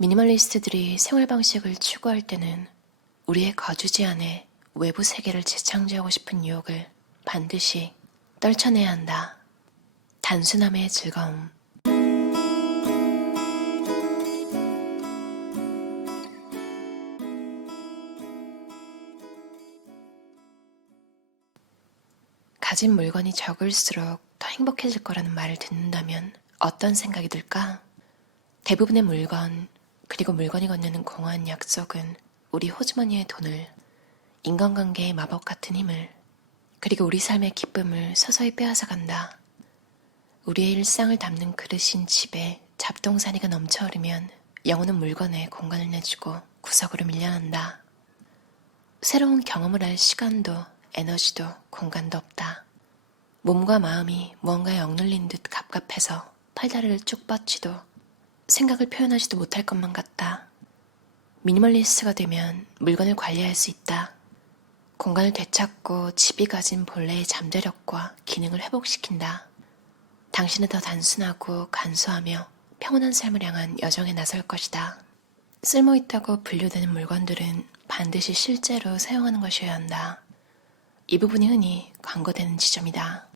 미니멀리스트들이 생활 방식을 추구할 때는 우리의 거주지 안에 외부 세계를 재창조하고 싶은 유혹을 반드시 떨쳐내야 한다. 단순함의 즐거움. 가진 물건이 적을수록 더 행복해질 거라는 말을 듣는다면 어떤 생각이 들까? 대부분의 물건, 그리고 물건이 건네는 공허한 약속은 우리 호주머니의 돈을, 인간관계의 마법 같은 힘을, 그리고 우리 삶의 기쁨을 서서히 빼앗아간다. 우리의 일상을 담는 그릇인 집에 잡동사니가 넘쳐흐르면 영혼은 물건에 공간을 내주고 구석으로 밀려난다. 새로운 경험을 할 시간도 에너지도 공간도 없다. 몸과 마음이 무언가에 억눌린 듯 갑갑해서 팔다리를 쭉 뻗지도 생각을 표현하지도 못할 것만 같다. 미니멀리스트가 되면 물건을 관리할 수 있다. 공간을 되찾고 집이 가진 본래의 잠재력과 기능을 회복시킨다. 당신은 더 단순하고 간소하며 평온한 삶을 향한 여정에 나설 것이다. 쓸모있다고 분류되는 물건들은 반드시 실제로 사용하는 것이어야 한다. 이 부분이 흔히 광고되는 지점이다.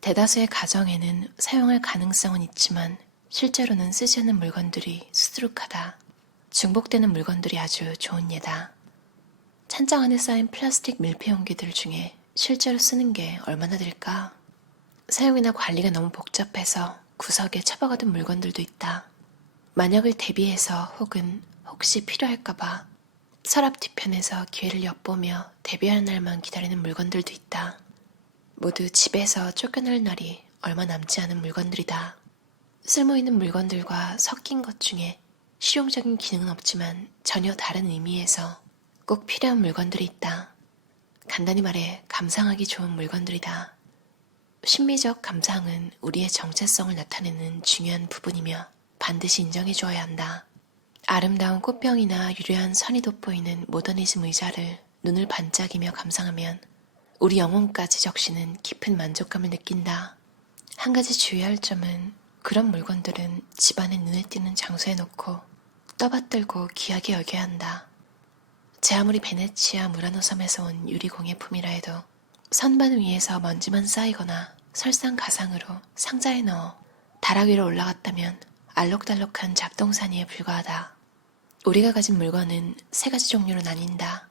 대다수의 가정에는 사용할 가능성은 있지만 실제로는 쓰지 않는 물건들이 수두룩하다. 중복되는 물건들이 아주 좋은 예다. 찬장 안에 쌓인 플라스틱 밀폐용기들 중에 실제로 쓰는 게 얼마나 될까? 사용이나 관리가 너무 복잡해서 구석에 처박아둔 물건들도 있다. 만약을 대비해서 혹은 혹시 필요할까봐 서랍 뒤편에서 기회를 엿보며 데뷔할 날만 기다리는 물건들도 있다. 모두 집에서 쫓겨날 날이 얼마 남지 않은 물건들이다. 쓸모있는 물건들과 섞인 것 중에 실용적인 기능은 없지만 전혀 다른 의미에서 꼭 필요한 물건들이 있다. 간단히 말해 감상하기 좋은 물건들이다. 심미적 감상은 우리의 정체성을 나타내는 중요한 부분이며 반드시 인정해 주어야 한다. 아름다운 꽃병이나 유려한 선이 돋보이는 모더니즘 의자를 눈을 반짝이며 감상하면 우리 영혼까지 적시는 깊은 만족감을 느낀다. 한 가지 주의할 점은 그런 물건들은 집안에 눈에 띄는 장소에 놓고 떠받들고 귀하게 여겨야 한다. 제 아무리 베네치아 무라노 섬에서 온 유리공예품이라 해도 선반 위에서 먼지만 쌓이거나 설상가상으로 상자에 넣어 다락 위로 올라갔다면 알록달록한 잡동사니에 불과하다. 우리가 가진 물건은 세 가지 종류로 나뉜다.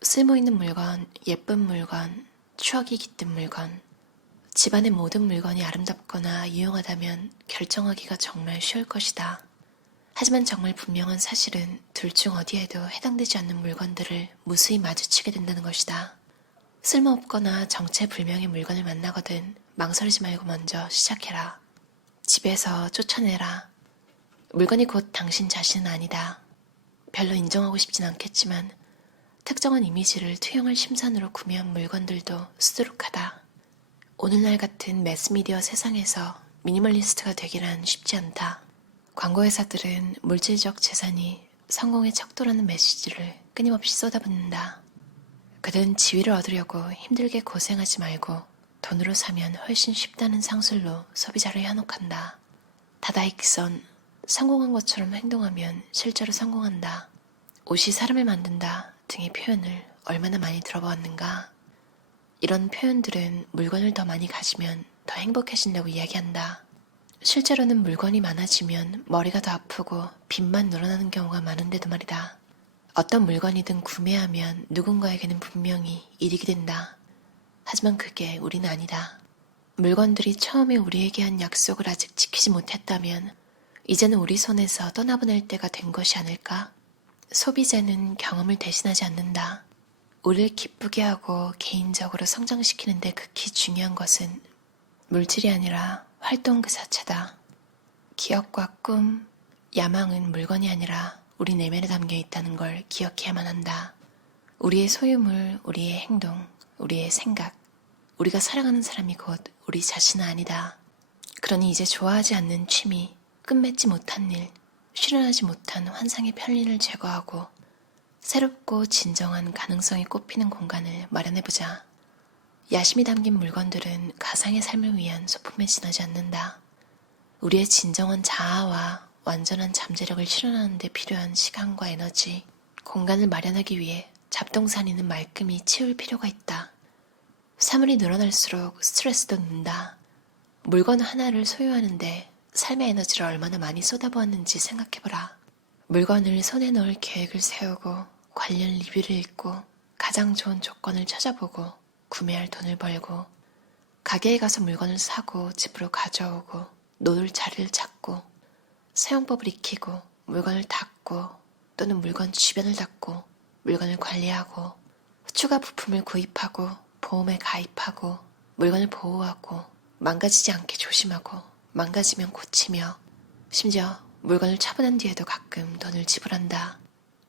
쓸모있는 물건, 예쁜 물건, 추억이 깃든 물건. 집안의 모든 물건이 아름답거나 유용하다면 결정하기가 정말 쉬울 것이다. 하지만 정말 분명한 사실은 둘 중 어디에도 해당되지 않는 물건들을 무수히 마주치게 된다는 것이다. 쓸모없거나 정체불명의 물건을 만나거든 망설이지 말고 먼저 시작해라. 집에서 쫓아내라. 물건이 곧 당신 자신은 아니다. 별로 인정하고 싶진 않겠지만 특정한 이미지를 투영할 심산으로 구매한 물건들도 수두룩하다. 오늘날 같은 매스미디어 세상에서 미니멀리스트가 되기란 쉽지 않다. 광고회사들은 물질적 재산이 성공의 척도라는 메시지를 끊임없이 쏟아붓는다. 그들은 지위를 얻으려고 힘들게 고생하지 말고 돈으로 사면 훨씬 쉽다는 상술로 소비자를 현혹한다. 다다익선, 성공한 것처럼 행동하면 실제로 성공한다. 옷이 사람을 만든다 등의 표현을 얼마나 많이 들어보았는가. 이런 표현들은 물건을 더 많이 가지면 더 행복해진다고 이야기한다. 실제로는 물건이 많아지면 머리가 더 아프고 빚만 늘어나는 경우가 많은데도 말이다. 어떤 물건이든 구매하면 누군가에게는 분명히 이득이 된다. 하지만 그게 우리는 아니다. 물건들이 처음에 우리에게 한 약속을 아직 지키지 못했다면 이제는 우리 손에서 떠나보낼 때가 된 것이 아닐까? 소비재는 경험을 대신하지 않는다. 우리를 기쁘게 하고 개인적으로 성장시키는 데 극히 중요한 것은 물질이 아니라 활동 그 자체다. 기억과 꿈, 야망은 물건이 아니라 우리 내면에 담겨 있다는 걸 기억해야만 한다. 우리의 소유물, 우리의 행동, 우리의 생각, 우리가 사랑하는 사람이 곧 우리 자신은 아니다. 그러니 이제 좋아하지 않는 취미, 끝맺지 못한 일, 실현하지 못한 환상의 편리를 제거하고 새롭고 진정한 가능성이 꽃피는 공간을 마련해보자. 야심이 담긴 물건들은 가상의 삶을 위한 소품에 지나지 않는다. 우리의 진정한 자아와 완전한 잠재력을 실현하는 데 필요한 시간과 에너지, 공간을 마련하기 위해 잡동사니는 말끔히 치울 필요가 있다. 사물이 늘어날수록 스트레스도 는다. 물건 하나를 소유하는데 삶의 에너지를 얼마나 많이 쏟아부었는지 생각해보라. 물건을 손에 넣을 계획을 세우고 관련 리뷰를 읽고 가장 좋은 조건을 찾아보고 구매할 돈을 벌고 가게에 가서 물건을 사고 집으로 가져오고 놓을 자리를 찾고 사용법을 익히고 물건을 닦고 또는 물건 주변을 닦고 물건을 관리하고 추가 부품을 구입하고 보험에 가입하고 물건을 보호하고 망가지지 않게 조심하고 망가지면 고치며 심지어 물건을 처분한 뒤에도 가끔 돈을 지불한다.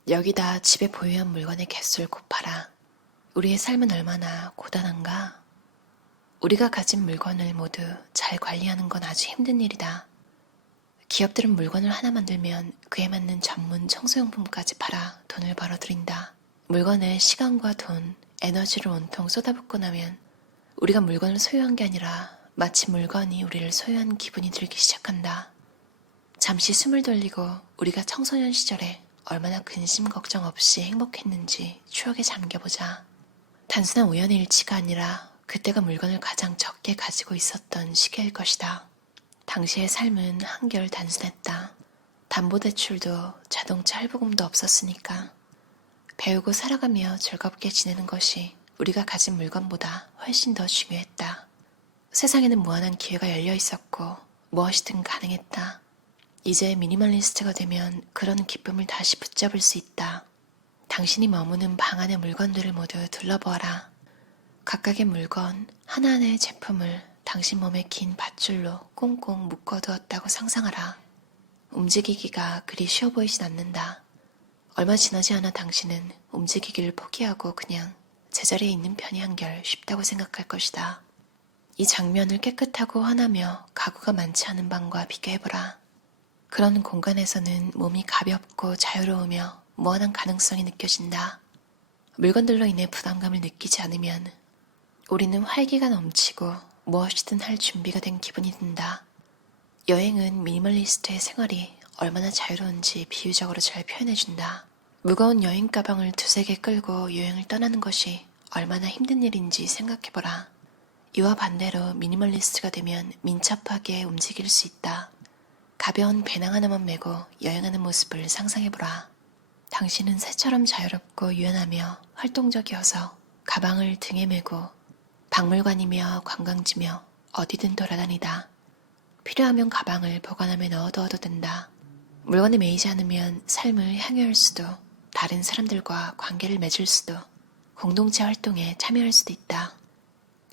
여기다 집에 보유한 물건의 개수를 곱하라. 우리의 삶은 얼마나 고단한가? 우리가 가진 물건을 모두 잘 관리하는 건 아주 힘든 일이다. 기업들은 물건을 하나 만들면 그에 맞는 전문 청소용품까지 팔아 돈을 벌어들인다. 물건에 시간과 돈, 에너지를 온통 쏟아붓고 나면 우리가 물건을 소유한 게 아니라 마치 물건이 우리를 소유한 기분이 들기 시작한다. 잠시 숨을 돌리고 우리가 청소년 시절에 얼마나 근심 걱정 없이 행복했는지 추억에 잠겨보자. 단순한 우연의 일치가 아니라 그때가 물건을 가장 적게 가지고 있었던 시기일 것이다. 당시의 삶은 한결 단순했다. 담보대출도 자동차 할부금도 없었으니까 배우고 살아가며 즐겁게 지내는 것이 우리가 가진 물건보다 훨씬 더 중요했다. 세상에는 무한한 기회가 열려 있었고 무엇이든 가능했다. 이제 미니멀리스트가 되면 그런 기쁨을 다시 붙잡을 수 있다. 당신이 머무는 방 안의 물건들을 모두 둘러보아라. 각각의 물건, 하나하나의 제품을 당신 몸의 긴 밧줄로 꽁꽁 묶어두었다고 상상하라. 움직이기가 그리 쉬워 보이진 않는다. 얼마 지나지 않아 당신은 움직이기를 포기하고 그냥 제자리에 있는 편이 한결 쉽다고 생각할 것이다. 이 장면을 깨끗하고 환하며 가구가 많지 않은 방과 비교해보라. 그런 공간에서는 몸이 가볍고 자유로우며 무한한 가능성이 느껴진다. 물건들로 인해 부담감을 느끼지 않으면 우리는 활기가 넘치고 무엇이든 할 준비가 된 기분이 든다. 여행은 미니멀리스트의 생활이 얼마나 자유로운지 비유적으로 잘 표현해준다. 무거운 여행 가방을 두세 개 끌고 여행을 떠나는 것이 얼마나 힘든 일인지 생각해보라. 이와 반대로 미니멀리스트가 되면 민첩하게 움직일 수 있다. 가벼운 배낭 하나만 메고 여행하는 모습을 상상해보라. 당신은 새처럼 자유롭고 유연하며 활동적이어서 가방을 등에 메고 박물관이며 관광지며 어디든 돌아다니다. 필요하면 가방을 보관함에 넣어두어도 된다. 물건에 매이지 않으면 삶을 향유할 수도, 다른 사람들과 관계를 맺을 수도, 공동체 활동에 참여할 수도 있다.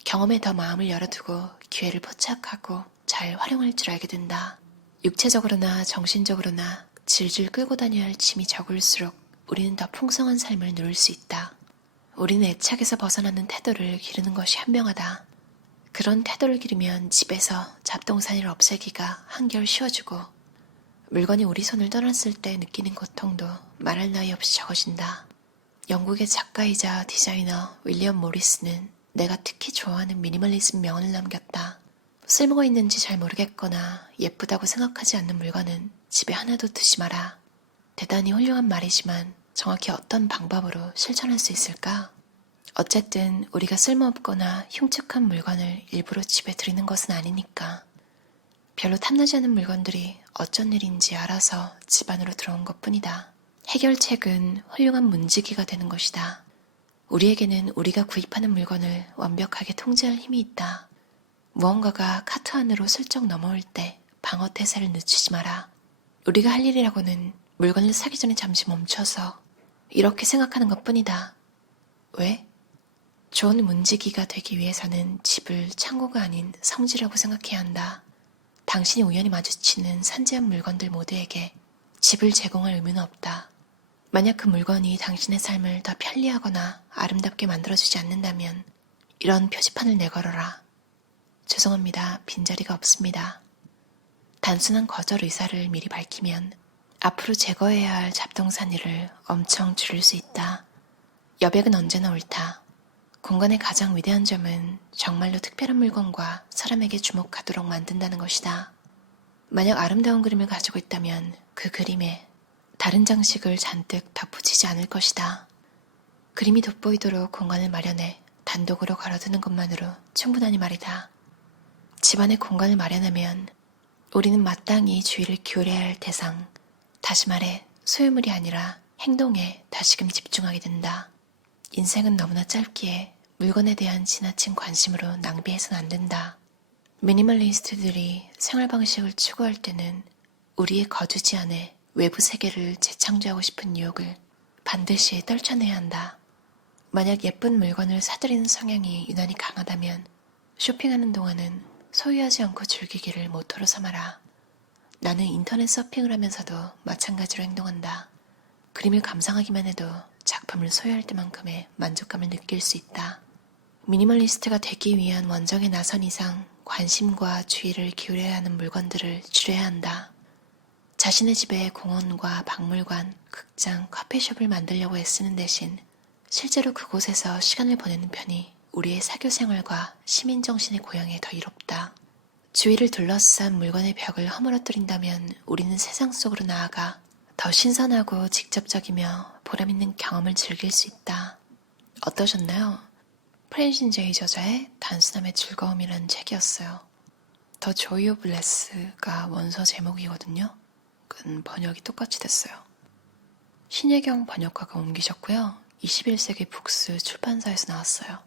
경험에 더 마음을 열어두고 기회를 포착하고 잘 활용할 줄 알게 된다. 육체적으로나 정신적으로나 질질 끌고 다녀야 할 짐이 적을수록 우리는 더 풍성한 삶을 누릴 수 있다. 우리는 애착에서 벗어나는 태도를 기르는 것이 현명하다. 그런 태도를 기르면 집에서 잡동사니를 없애기가 한결 쉬워지고 물건이 우리 손을 떠났을 때 느끼는 고통도 말할 나위 없이 적어진다. 영국의 작가이자 디자이너 윌리엄 모리스는 내가 특히 좋아하는 미니멀리즘 명언을 남겼다. 쓸모가 있는지 잘 모르겠거나 예쁘다고 생각하지 않는 물건은 집에 하나도 두지 마라. 대단히 훌륭한 말이지만 정확히 어떤 방법으로 실천할 수 있을까? 어쨌든 우리가 쓸모없거나 흉측한 물건을 일부러 집에 들이는 것은 아니니까. 별로 탐나지 않은 물건들이 어쩐 일인지 알아서 집 안으로 들어온 것뿐이다. 해결책은 훌륭한 문지기가 되는 것이다. 우리에게는 우리가 구입하는 물건을 완벽하게 통제할 힘이 있다. 무언가가 카트 안으로 슬쩍 넘어올 때 방어 태세를 늦추지 마라. 우리가 할 일이라고는 물건을 사기 전에 잠시 멈춰서 이렇게 생각하는 것뿐이다. 왜? 좋은 문지기가 되기 위해서는 집을 창고가 아닌 성지라고 생각해야 한다. 당신이 우연히 마주치는 산재한 물건들 모두에게 집을 제공할 의무는 없다. 만약 그 물건이 당신의 삶을 더 편리하거나 아름답게 만들어주지 않는다면 이런 표지판을 내걸어라. 죄송합니다. 빈자리가 없습니다. 단순한 거절 의사를 미리 밝히면 앞으로 제거해야 할 잡동사니를 엄청 줄일 수 있다. 여백은 언제나 옳다. 공간의 가장 위대한 점은 정말로 특별한 물건과 사람에게 주목하도록 만든다는 것이다. 만약 아름다운 그림을 가지고 있다면 그 그림에 다른 장식을 잔뜩 덧붙이지 않을 것이다. 그림이 돋보이도록 공간을 마련해 단독으로 걸어두는 것만으로 충분하니 말이다. 집안에 공간을 마련하면 우리는 마땅히 주의를 기울여야 할 대상, 다시 말해 소유물이 아니라 행동에 다시금 집중하게 된다. 인생은 너무나 짧기에 물건에 대한 지나친 관심으로 낭비해서는 안 된다. 미니멀리스트들이 생활 방식을 추구할 때는 우리의 거주지 안에 외부 세계를 재창조하고 싶은 유혹을 반드시 떨쳐내야 한다. 만약 예쁜 물건을 사들이는 성향이 유난히 강하다면 쇼핑하는 동안은 소유하지 않고 즐기기를 모토로 삼아라. 나는 인터넷 서핑을 하면서도 마찬가지로 행동한다. 그림을 감상하기만 해도 작품을 소유할 때만큼의 만족감을 느낄 수 있다. 미니멀리스트가 되기 위한 원정에 나선 이상 관심과 주의를 기울여야 하는 물건들을 줄여야 한다. 자신의 집에 공원과 박물관, 극장, 커피숍을 만들려고 애쓰는 대신 실제로 그곳에서 시간을 보내는 편이 우리의 사교 생활과 시민정신의 고향에 더 이롭다. 주위를 둘러싼 물건의 벽을 허물어뜨린다면 우리는 세상 속으로 나아가 더 신선하고 직접적이며 보람있는 경험을 즐길 수 있다. 어떠셨나요? 프렌신 제이 저자의 단순함의 즐거움이라는 책이었어요. 더 조이 오브 레스가 원서 제목이거든요. 번역이 똑같이 됐어요. 신혜경 번역가가 옮기셨고요. 21세기 북스 출판사에서 나왔어요.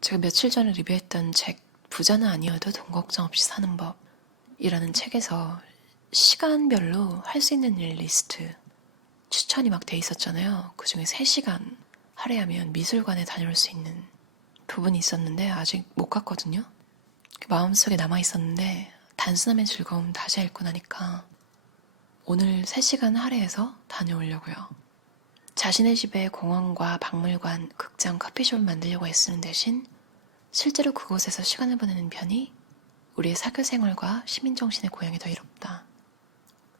제가 며칠 전에 리뷰했던 책 부자는 아니어도 돈 걱정 없이 사는 법이라는 책에서 시간별로 할 수 있는 일 리스트 추천이 막 돼 있었잖아요. 그중에 3시간 할애하면 미술관에 다녀올 수 있는 부분이 있었는데 아직 못 갔거든요. 마음속에 남아있었는데 단순함의 즐거움 다시 읽고 나니까 오늘 3시간 할애해서 다녀오려고요. 자신의 집에 공원과 박물관, 극장, 커피숍을 만들려고 애쓰는 대신 실제로 그곳에서 시간을 보내는 편이 우리의 사교 생활과 시민정신의 고향이 더 이롭다.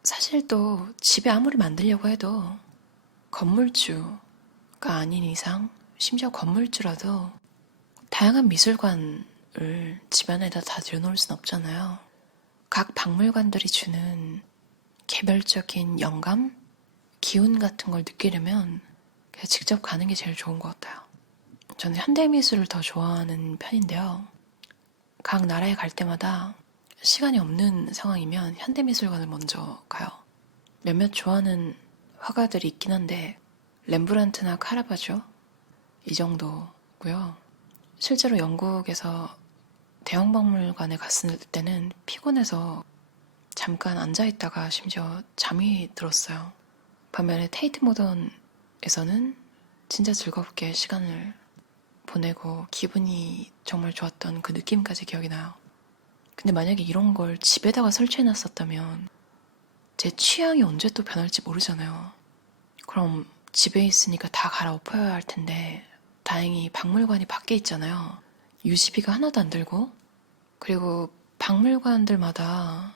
사실 또 집에 아무리 만들려고 해도 건물주가 아닌 이상 심지어 건물주라도 다양한 미술관을 집안에다 다 들여놓을 순 없잖아요. 각 박물관들이 주는 개별적인 영감, 기운 같은 걸 느끼려면 그냥 직접 가는 게 제일 좋은 것 같아요. 저는 현대미술을 더 좋아하는 편인데요. 각 나라에 갈 때마다 시간이 없는 상황이면 현대미술관을 먼저 가요. 몇몇 좋아하는 화가들이 있긴 한데 렘브란트나 카라바조 이 정도고요. 실제로 영국에서 대형 박물관에 갔을 때는 피곤해서 잠깐 앉아있다가 심지어 잠이 들었어요. 반면에 테이트 모던에서는 진짜 즐겁게 시간을 보내고 기분이 정말 좋았던 그 느낌까지 기억이 나요. 근데 만약에 이런 걸 집에다가 설치해놨었다면 제 취향이 언제 또 변할지 모르잖아요. 그럼 집에 있으니까 다 갈아엎어야 할 텐데 다행히 박물관이 밖에 있잖아요. 유지비가 하나도 안 들고 그리고 박물관들마다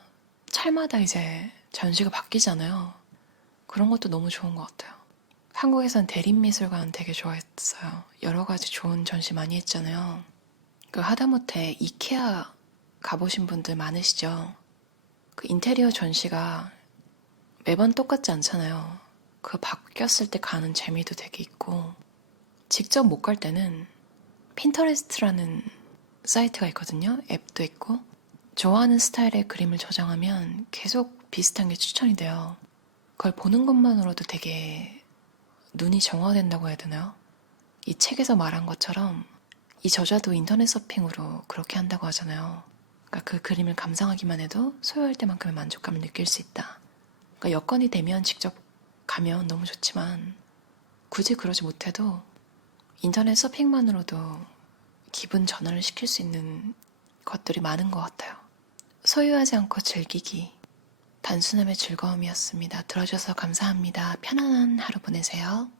차마다 이제 전시가 바뀌잖아요. 그런 것도 너무 좋은 것 같아요. 한국에선 대림미술관 되게 좋아했어요. 여러 가지 좋은 전시 많이 했잖아요. 그 하다못해 이케아 가보신 분들 많으시죠? 그 인테리어 전시가 매번 똑같지 않잖아요. 그 바뀌었을 때 가는 재미도 되게 있고 직접 못 갈 때는 핀터레스트라는 사이트가 있거든요. 앱도 있고 좋아하는 스타일의 그림을 저장하면 계속 비슷한 게 추천이 돼요. 그걸 보는 것만으로도 되게 눈이 정화된다고 해야 되나요? 이 책에서 말한 것처럼 이 저자도 인터넷 서핑으로 그렇게 한다고 하잖아요. 그러니까 그 그림을 감상하기만 해도 소유할 때만큼의 만족감을 느낄 수 있다. 그러니까 여건이 되면 직접 가면 너무 좋지만 굳이 그러지 못해도 인터넷 서핑만으로도 기분 전환을 시킬 수 있는 것들이 많은 것 같아요. 소유하지 않고 즐기기. 단순함의 즐거움이었습니다. 들어줘서 감사합니다. 편안한 하루 보내세요.